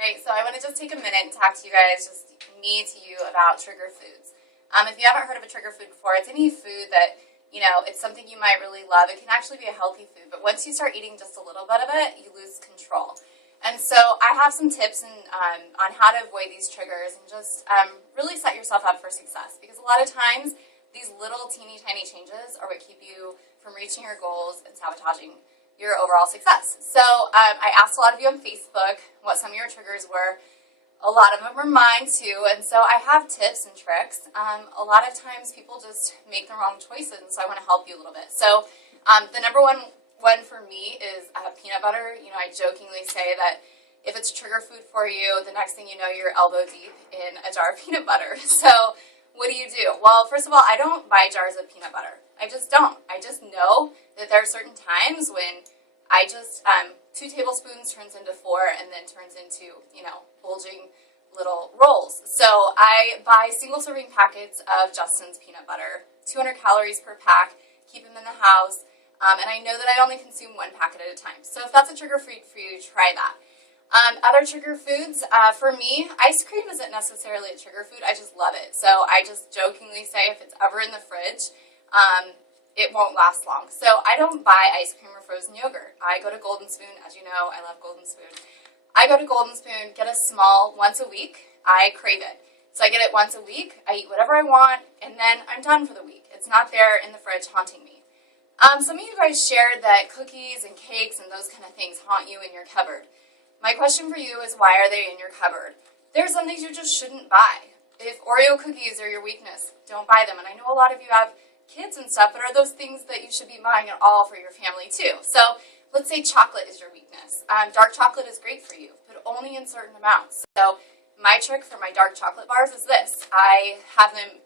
Alright, so I want to just take a minute and talk to you guys, just me to you, about trigger foods. If you haven't heard of a trigger food before, it's any food that, it's something you might really love. It can actually be a healthy food, but once you start eating just a little bit of it, you lose control. And so I have some tips on how to avoid these triggers and just really set yourself up for success. Because a lot of times, these little teeny tiny changes are what keep you from reaching your goals and sabotaging your overall success. So I asked a lot of you on Facebook what some of your triggers were. A lot of them were mine too, and so I have tips and tricks. A lot of times people just make the wrong choices, and so I want to help you a little bit. So the number one for me is peanut butter. I jokingly say that if it's a trigger food for you, the next thing you know, you're elbow deep in a jar of peanut butter. So what do? Well, first of all, I don't buy jars of peanut butter. I just don't. I just know that there are certain times when I just, 2 tablespoons turns into 4 and then turns into, bulging little rolls. So I buy single serving packets of Justin's peanut butter, 200 calories per pack, keep them in the house, and I know that I only consume 1 packet at a time. So if that's a trigger food for you, try that. Other trigger foods, for me, ice cream isn't necessarily a trigger food, I just love it. So I just jokingly say if it's ever in the fridge, it won't last long. So I don't buy ice cream or frozen yogurt. I go to Golden Spoon. As you know, I love Golden Spoon. I go to Golden Spoon, get a small once a week. I crave it. So I get it once a week. I eat whatever I want, and then I'm done for the week. It's not there in the fridge haunting me. Some of you guys shared that cookies and cakes and those kind of things haunt you in your cupboard. My question for you is, why are they in your cupboard? There's some things you just shouldn't buy. If Oreo cookies are your weakness, don't buy them. And I know a lot of you have kids and stuff, but are those things that you should be buying at all for your family too? So let's say chocolate is your weakness. Dark chocolate is great for you, but only in certain amounts. So my trick for my dark chocolate bars is this. I have them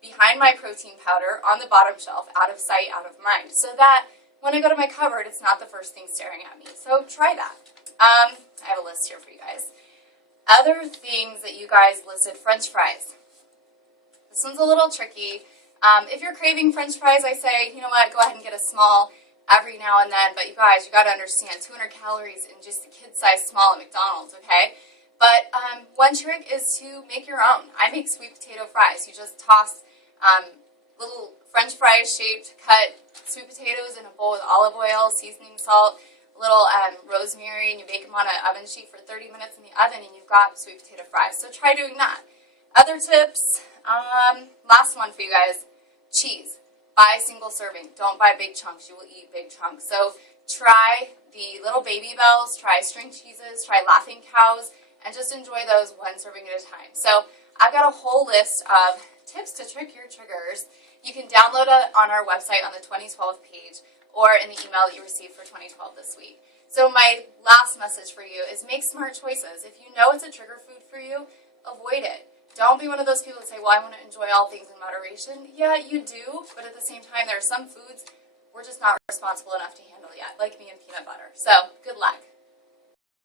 behind my protein powder on the bottom shelf, out of sight, out of mind, so that when I go to my cupboard, it's not the first thing staring at me. So try that. I have a list here for you guys. Other things that you guys listed, French fries. This one's a little tricky. If you're craving French fries, I say, you know what, go ahead and get a small every now and then. But you guys, you got to understand, 200 calories in just a kid-sized small at McDonald's, okay? But one trick is to make your own. I make sweet potato fries. You just toss little French fries-shaped cut sweet potatoes in a bowl with olive oil, seasoning salt, a little rosemary, and you bake them on an oven sheet for 30 minutes in the oven, and you've got sweet potato fries. So try doing that. Other tips, last one for you guys. Cheese. Buy single serving. Don't buy big chunks. You will eat big chunks. So try the little Baby Bells, try string cheeses, try Laughing Cows, and just enjoy those 1 serving at a time. So I've got a whole list of tips to trick your triggers. You can download it on our website on the 2012 page or in the email that you received for 2012 this week. So my last message for you is make smart choices. If you know it's a trigger food for you, avoid it. Don't be one of those people that say, well, I want to enjoy all things in moderation. Yeah, you do, but at the same time, there are some foods we're just not responsible enough to handle yet, like me and peanut butter. So, good luck.